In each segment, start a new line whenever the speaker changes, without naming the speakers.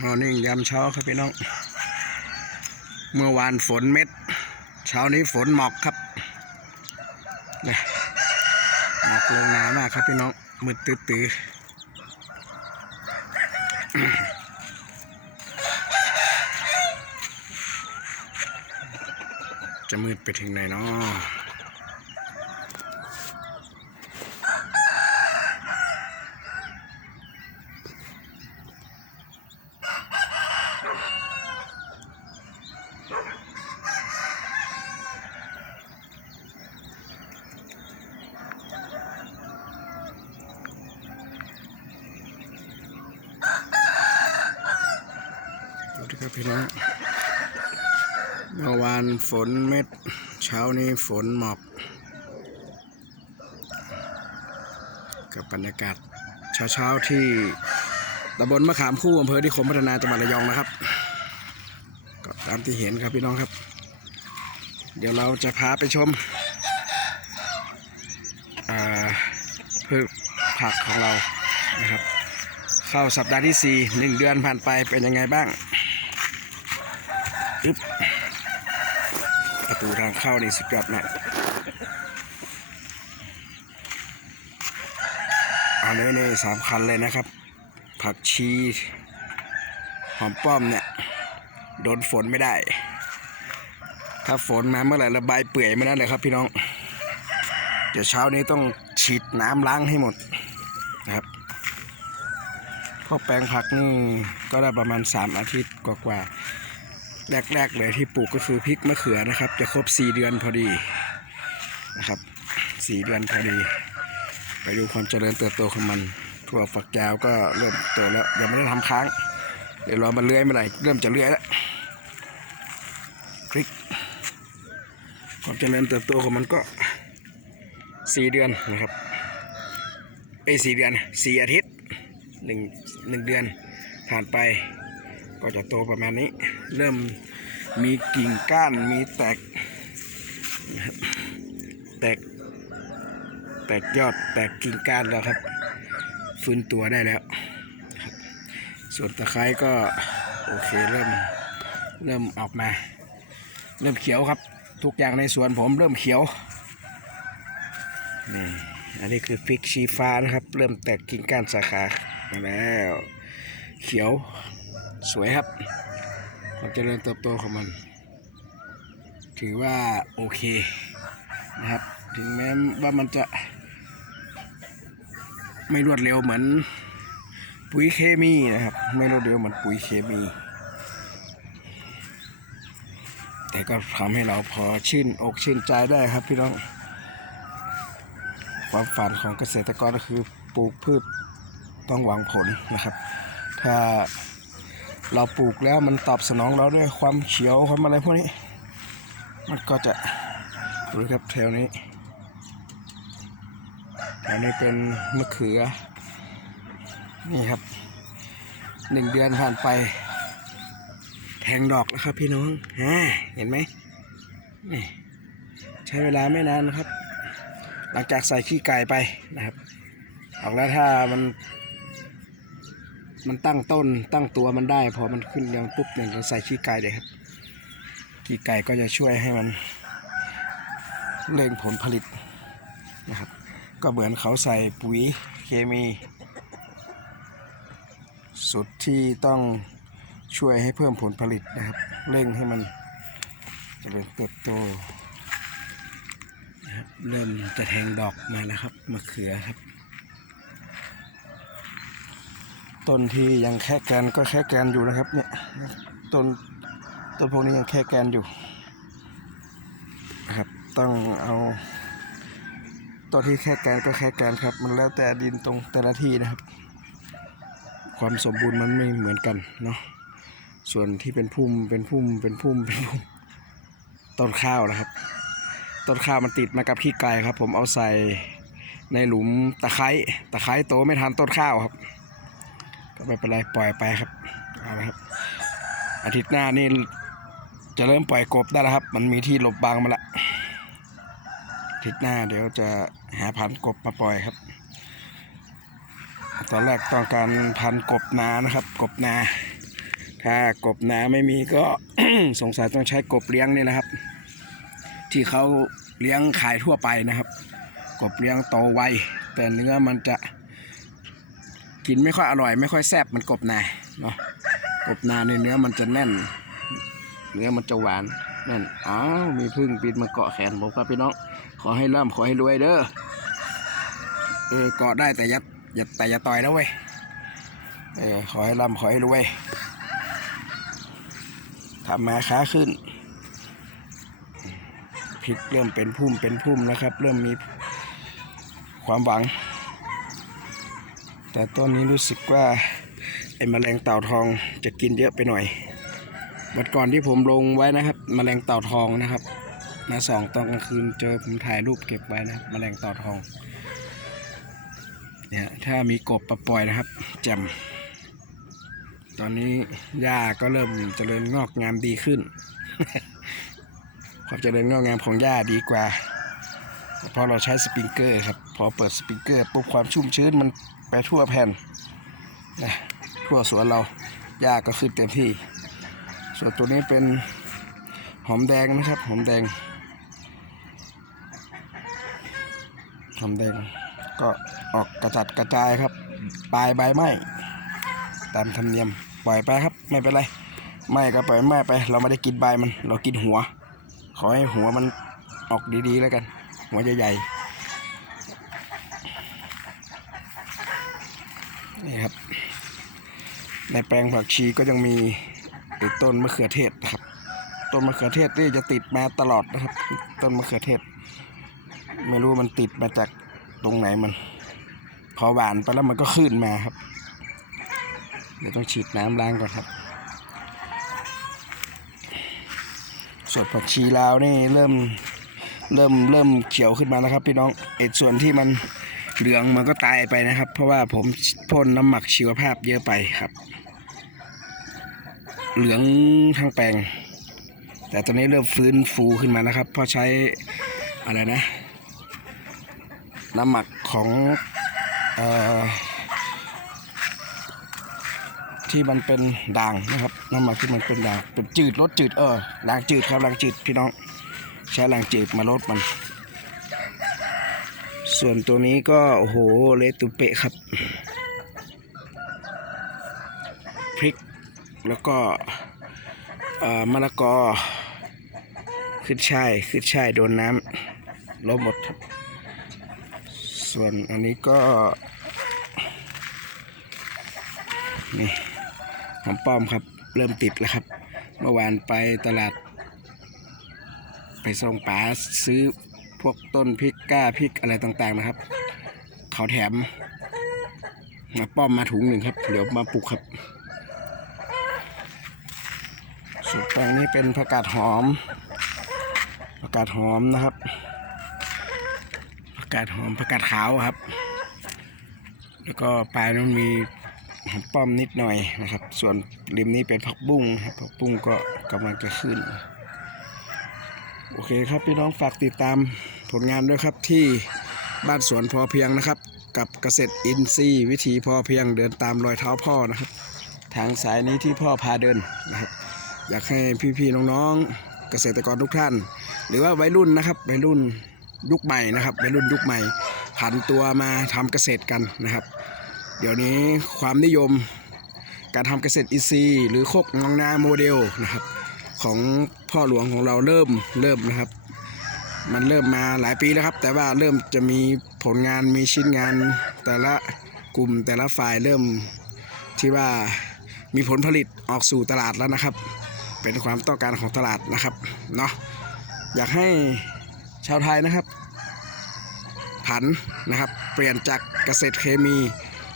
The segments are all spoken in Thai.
มอร์นิ่งยามเช้าครับพี่น้อง เมื่อวานฝนเม็ด เช้านี้ฝนหมอกครับเนี่ยหมอกลงหนามากครับพี่น้องมืดตื้อตื้อจะมืดไปถึงไหนเนาะ สวัสดีครับพี่ น้องเมื่อวานฝนเม็ด เช้านี้ฝนหมอกกับบรรยากาศเช้าๆที่ตำบลมะขามคู่อำเภอที่คมพัฒนาจังหวัดระยองนะครับ ก็ตามที่เห็นครับพี่น้องครับ เดี๋ยวเราจะพาไปชมอ่าพืชผักของเรานะครับ เข้าสัปดาห์ที่ 4 1 เดือนผ่านไปเป็นยังไงบ้างึ๊บประตูทางเข้านี่สุดยอดมากเอาเลยนี่สามคันเลยนะครับ ผักชีหอมป้อมเนี่ยโดนฝนไม่ได้ ถ้าฝนมาเมื่อไหร่ระบายเปื่อยไม่ได้เลยครับพี่น้อง เดี๋ยวเช้านี้ต้องฉีดน้ำล้างให้หมดนะครับพวกแปลงผักนี่ก็ได้ประมาณ 3 อาทิตย์กว่าๆ แรกๆเลยที่ปลูกก็คือพริกมะเขือนะครับ จะครบ 4 เดือนพอดีนะครับ 4 เดือนพอดี ไปดูความเจริญเติบโตของมันถั่วฝักยาวก็เริ่มโตแล้วยังไม่ได้ทำค้าง เดี๋ยวรอมันเลื้อยเมื่อไหร่เริ่มจะเลื้อยแล้วพริกความเจริญเติบโตของมันก็ 4 เดือนนะครับเอ้สี่เดือนสี่อาทิตย์หนึ่งหนึ่งเดือนผ่านไปก็จะโตประมาณนี้ เริ่มมีกิ่งก้านมีแตกแตก แตกยอดแตกกิ่งก้านแล้วครับ ฟื้นตัวได้แล้ว ส่วนตะไคร้ก็โอเคเริ่มเริ่มออกมา เริ่มเขียวครับ ทุกอย่างในสวนผมเริ่มเขียวนี่อันนี้คือพริกชีฟ้านะครับ เริ่มแตกกิ่งก้านสาขามาแล้ว เขียวสวยครับ ความเจริญเติบโตของมัน ถือว่าโอเคนะครับ ถึงแม้ว่ามันจะ ไม่รวดเร็วเหมือนปุ๋ยเคมีนะครับ ไม่รวดเร็วเหมือนปุ๋ยเคมี แต่ก็ทำให้เราพอชื่นอกชื่นใจได้ครับพี่น้อง ความฝันของเกษตรกรก็คือปลูกพืชต้องหวังผลนะครับ ถ้า เราปลูกแล้วมันตอบสนองเราด้วยความเขียวความอะไรพวกนี้ มันก็จะดูครับแถวนี้แถวนี้เป็นมะเขือ นี่ครับหนึ่งเดือนผ่านไป แทงดอกแล้วครับพี่น้องฮะเห็นไหมนี่ใช้เวลาไม่นานนะครับ หลังจากใส่ขี้ไก่ไปนะครับออกแล้วถ้ามัน มันตั้งต้นตั้งตัวมันได้ พอมันขึ้นยังปุ๊บเนี่ยเราใส่ขี้ไก่เลยครับขี้ไก่ก็จะช่วยให้มันเร่งผลผลิตนะครับ ก็เหมือนเขาใส่ปุ๋ยเคมี สุดที่ต้องช่วยให้เพิ่มผลผลิตนะครับ เร่งให้มันเจริญเติบโตนะครับเริ่มจะแทงดอกมาแล้วครับมะเขือครับ ต้นที่ยังแค่แกนก็แค่แกนอยู่นะครับเนี่ยต้นต้นพวกนี้ยังแค่แกนอยู่นะครับต้องเอาต้นที่แค่แกนก็แค่แกนครับ มันแล้วแต่ดินตรงแต่ละที่นะครับ ความสมบูรณ์มันไม่เหมือนกันเนาะส่วนที่เป็นพุ่มเป็นพุ่มเป็นพุ่มเป็นพุ่มต้นข้าวนะครับต้นข้าวมันติดมากับขี้ไก่ครับ ผมเอาใส่ในหลุมตะไคร้ตะไคร้โตไม่ทันต้นข้าวครับ ก็ไม่เป็นไรปล่อยไปครับเอาละครับอาทิตย์หน้านี่จะเริ่มปล่อยกบได้แล้วครับ มันมีที่หลบบังมาละอาทิตย์หน้าเดี๋ยวจะหาพันกบมาปล่อยครับ ตอนแรกต้องการพันกบนานะครับ กบนา ถ้ากบนาไม่มีก็สงสัยต้องใช้กบเลี้ยงนี่นะครับ ที่เขาเลี้ยงขายทั่วไปนะครับ กบเลี้ยงโตไวแต่เนื้อมันจะ กินไม่ค่อยอร่อย ไม่ค่อยแซ่บมันกบนาเนาะกบนาในเนื้อมันจะแน่น เนื้อมันจะหวานแน่นอ้าวมีพึ่งบินมาเกาะแขนผมครับพี่น้องขอให้ร่ำขอให้รวยเด้อเออเกาะได้แต่อยัดอย่าแต่อย่าต่อยนะเว้ยเออขอให้ร่ำขอให้รวยทำมาค้าขึ้นพริกเริ่มเป็นพุ่มเป็นพุ่มแล้วครับ เริ่มมีความหวัง แต่ต้นนี้รู้สึกว่าไอ้แมลงเต่าทองจะกินเยอะไปหน่อยวันก่อนที่ผมลงไว้นะครับแมลงเต่าทองนะครับนาสองตอนกลางคืนเจอผมถ่ายรูปเก็บไว้นะครับแมลงเต่าทองเนี่ยถ้ามีกบมาปล่อยนะครับแจ่มตอนนี้หญ้าก็เริ่มเจริญงอกงามดีขึ้น ความเจริญงอกงามของหญ้าดีกว่าเพราะเราใช้สปริงเกอร์ครับ พอเปิดสปริงเกอร์ปุ๊บความชุ่มชื้นมัน ไปทั่วแผ่นนะทั่วสวนเราหญ้าก็ขึ้นเต็มที่ ส่วนตัวนี้เป็นหอมแดงนะครับ หอมแดง หอมแดงก็ออกกระจัดกระจายครับ ปลายใบไม้ตามธรรมเนียมปล่อยไปครับ ไม่เป็นไรไม่ก็ปล่อยไม่ไป เราไม่ได้กินใบมัน เรากินหัว ขอให้หัวมันออกดีๆแล้วกัน หัวใหญ่ๆนี่ครับ ในแปลงผักชีก็ยังมีต้นมะเขือเทศครับ ต้นมะเขือเทศนี่จะติดมาตลอดนะครับ ต้นมะเขือเทศ ไม่รู้มันติดมาจากตรงไหนมัน พอหวานไปแล้วมันก็ขึ้นมาครับ เดี๋ยวต้องฉีดน้ำล้างก่อนครับส่วนผักชีลาวนี่เริ่มเริ่มเริ่มเขียวขึ้นมาแล้วครับ พี่น้องไอ้ส่วนที่มันเหลืองมันก็ตายไปนะครับ เพราะว่าผมพ่นน้ำหมักชีวภาพเยอะไปครับ เหลืองทั้งแปลง แต่ตอนนี้เริ่มฟื้นฟูขึ้นมานะครับ เพราะใช้อะไรนะ น้ำหมักของออที่มันเป็นด่างนะครับ น้ำหมักที่มันเป็นด่างเป็นจืดรสจืดเออด่างจืดครับด่างจืดพี่น้อง ใช้ด่างจืดมาลดมัน ส่วนตัวนี้ก็โอ้โหเลตุเปะครับพริก แล้วก็มะละกอขึ้นช่ายขึ้นช่ายโดนน้ำล้มหมดครับ ส่วนอันนี้ก็ นี่หอมป้อมครับ เริ่มติดแล้วครับ เมื่อวานไปตลาด ไปส่งป๋าซื้อพวกต้นพริกก้าพริกอะไรต่างๆนะครับ เขาแถมมาป้อมมาถุงหนึ่งครับ เดี๋ยวมาปลูกครับ ส่วนแปลงนี้เป็นผักกาดหอมผักกาดหอมนะครับผักกาดหอมผักกาดขาวครับ แล้วก็ปลายนั้นมีหอมป้อมนิดหน่อยนะครับ ส่วนริมนี้เป็นผักบุ้งครับผักบุ้งก็กำลังจะขึ้น โอเคครับพี่น้องฝากติดตามผลงานด้วยครับที่บ้านสวนพอเพียงนะครับ กับเกษตรอินทรีย์วิถีพอเพียงเดินตามรอยเท้าพ่อนะครับ ทางสายนี้ที่พ่อพาเดินนะครับ อยากให้พี่ๆน้องๆเกษตรกรทุกท่าน หรือว่าวัยรุ่นนะครับวัยรุ่นยุคใหม่นะครับวัยรุ่นยุคใหม่ผันตัวมาทำเกษตรกันนะครับ เดี๋ยวนี้ความนิยมการทำเกษตรอินทรีย์ หรือโคกงองนาโมเดลนะครับ ของพ่อหลวงของเราเริ่มเริ่มนะครับ มันเริ่มมาหลายปีแล้วครับ แต่ว่าเริ่มจะมีผลงานมีชิ้นงานแต่ละกลุ่มแต่ละฝ่ายเริ่มที่ว่ามีผลผลิตออกสู่ตลาดแล้วนะครับ เป็นความต้องการของตลาดนะครับเนาะอยากให้ชาวไทยนะครับ ผันนะครับ เปลี่ยนจากเกษตรเคมี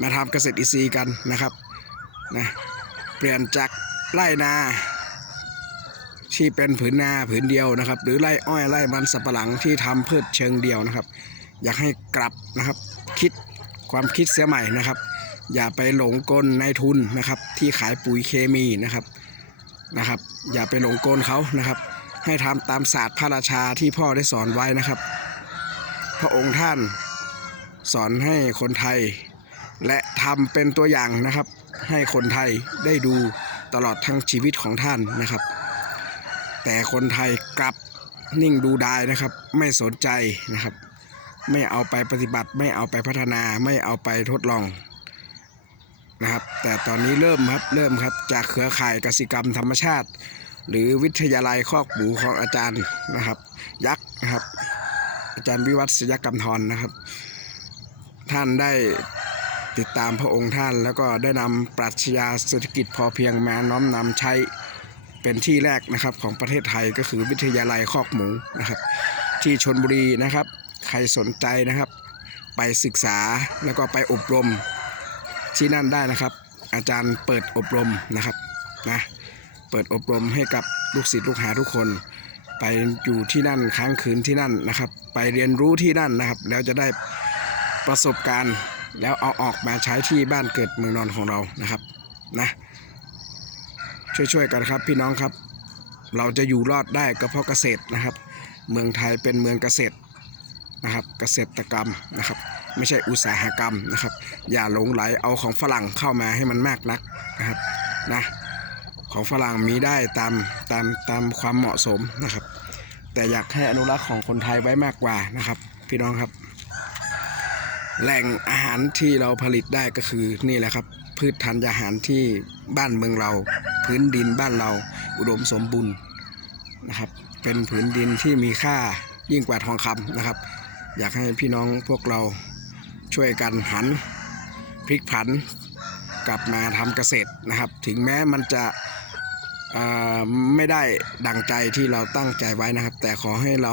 มาทำเกษตรอินทรีย์กันนะครับนะเปลี่ยนจากไร่นาที่เป็นผืนนาผืนเดียวนะครับ หรือไร่อ้อยไร่มันสับปะหลังที่ทำพืชเชิงเดียวนะครับ อยากให้กลับนะครับคิดความคิดเสียใหม่นะครับ อย่าไปหลงกลในทุนนะครับ ที่ขายปุ๋ยเคมีนะครับ นะครับ อย่าไปหลงโกลเขานะครับ ให้ทำตามศาสตร์พระราชาที่พ่อได้สอนไว้นะครับ พระองค์ท่านสอนให้คนไทย และทำเป็นตัวอย่างนะครับ ให้คนไทยได้ดูตลอดทั้งชีวิตของท่านนะครับ แต่คนไทยกลับนิ่งดูดายนะครับ ไม่สนใจนะครับ ไม่เอาไปปฏิบัติ ไม่เอาไปพัฒนา ไม่เอาไปทดลอง แต่ตอนนี้เริ่มครับเริ่มครับจากเครือข่ายกสิกรรมธรรมชาติ หรือวิทยาลัยคอกหมูของอาจารย์นะครับ ยักษ์นะครับอาจารย์วิวัฒน์ศยกรรมทรนะครับ ท่านได้ติดตามพระองค์ท่าน แล้วก็ได้นำปรัชญาเศรษฐกิจพอเพียงมาน้อมนำใช้เป็นที่แรกนะครับของประเทศไทยก็คือวิทยาลัยคอกหมูนะครับ ที่ชนบุรีนะครับ ใครสนใจนะครับ ไปศึกษาแล้วก็ไปอบรมที่นั่นได้นะครับ อาจารย์เปิดอบรมนะครับนะเปิดอบรมให้กับลูกศิษย์ลูกหาทุกคน ไปอยู่ที่นั่นค้างคืนที่นั่นนะครับ ไปเรียนรู้ที่นั่นนะครับ แล้วจะได้ประสบการณ์แล้วเอาออกมาใช้ที่บ้านเกิดเมืองนอนของเรานะครับนะช่วยๆกันครับพี่น้องครับ เราจะอยู่รอดได้ก็เพราะเกษตรนะครับ เมืองไทยเป็นเมืองเกษตร นะครับเกษตรกรรมนะครับ ไม่ใช่อุตสาหกรรมนะครับ อย่าหลงไหลเอาของฝรั่งเข้ามาให้มันมากนักนะครับนะของฝรั่งมีได้ตามตามตามความเหมาะสมนะครับ แต่อยากให้อนุรักษ์ของคนไทยไว้มากกว่านะครับ พี่น้องครับ แหล่งอาหารที่เราผลิตได้ก็คือนี่แหละครับ พืชธัญญาหารที่บ้านเมืองเรา พื้นดินบ้านเราอุดมสมบูรณ์นะครับ เป็นผืนดินที่มีค่ายิ่งกว่าทองคำนะครับ อยากให้พี่น้องพวกเราช่วยกันหันพลิกผันกลับมาทำเกษตรนะครับ ถึงแม้มันจะไม่ได้ดังใจที่เราตั้งใจไว้นะครับ แต่ขอให้เรา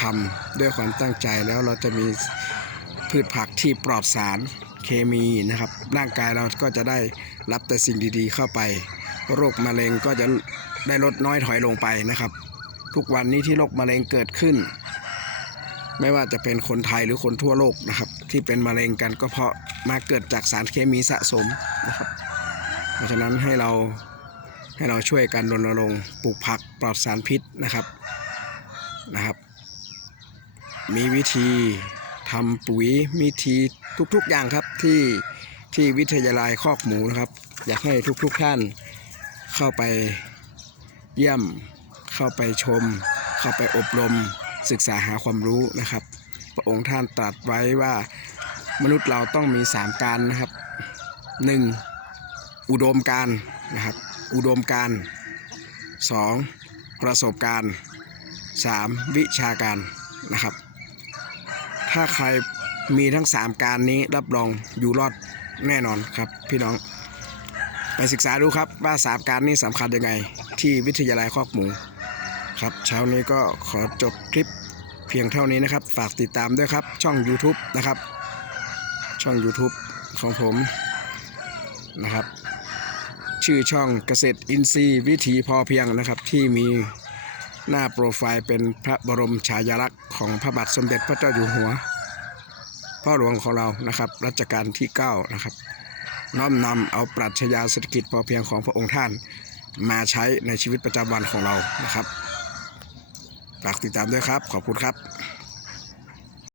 ทำด้วยความตั้งใจแล้วเราจะมีพืชผักที่ปลอดสารเคมีนะครับ ร่างกายเราก็จะได้รับแต่สิ่งดีๆเข้าไป โรคมะเร็งก็จะได้ลดน้อยถอยลงไปนะครับ ทุกวันนี้ที่โรคมะเร็งเกิดขึ้น ไม่ว่าจะเป็นคนไทยหรือคนทั่วโลกนะครับ ที่เป็นมะเร็งกันก็เพราะมาเกิดจากสารเคมีสะสมนะครับ เพราะฉะนั้นให้เราให้เราช่วยกันรณรงค์ปลูกผักปลอดสารพิษนะครับนะครับ มีวิธีทำปุ๋ยวิธีทุกๆอย่างครับที่ที่วิทยาลัยคอกหมูนะครับ อยากให้ทุกๆท่านเข้าไปเยี่ยมเข้าไปชม เข้าไปอบรม ศึกษาหาความรู้นะครับ พระองค์ท่านตรัสไว้ว่ามนุษย์เราต้องมีสามการนะครับหนึ่งอุดมการนะครับ อุดมการณ์สองประสบการณ์สามวิชาการนะครับ ถ้าใครมีทั้งสามการนี้รับรองอยู่รอดแน่นอนครับพี่น้อง ไปศึกษาดูครับว่าสามการนี้สำคัญยังไง ที่วิทยาลัยคอกหมู ครับเช้านี้ก็ขอจบคลิปเพียงเท่านี้นะครับ ฝากติดตามด้วยครับ ช่อง YouTube นะครับ ช่อง YouTube ของผมนะครับ ชื่อช่องเกษตรอินทรีย์วิถีพอเพียงนะครับ ที่มีหน้าโปรไฟล์เป็นพระบรมฉายาลักษณ์ของพระบาทสมเด็จพระเจ้าอยู่หัว พ่อหลวงของเรานะครับรัชกาลที่ 9 นะครับ น้อมนำเอาปรัชญาเศรษฐกิจพอเพียงของพระองค์ท่านมาใช้ในชีวิตประจำวันของเรานะครับ ฝากติดตามด้วยครับ ขอบคุณครับ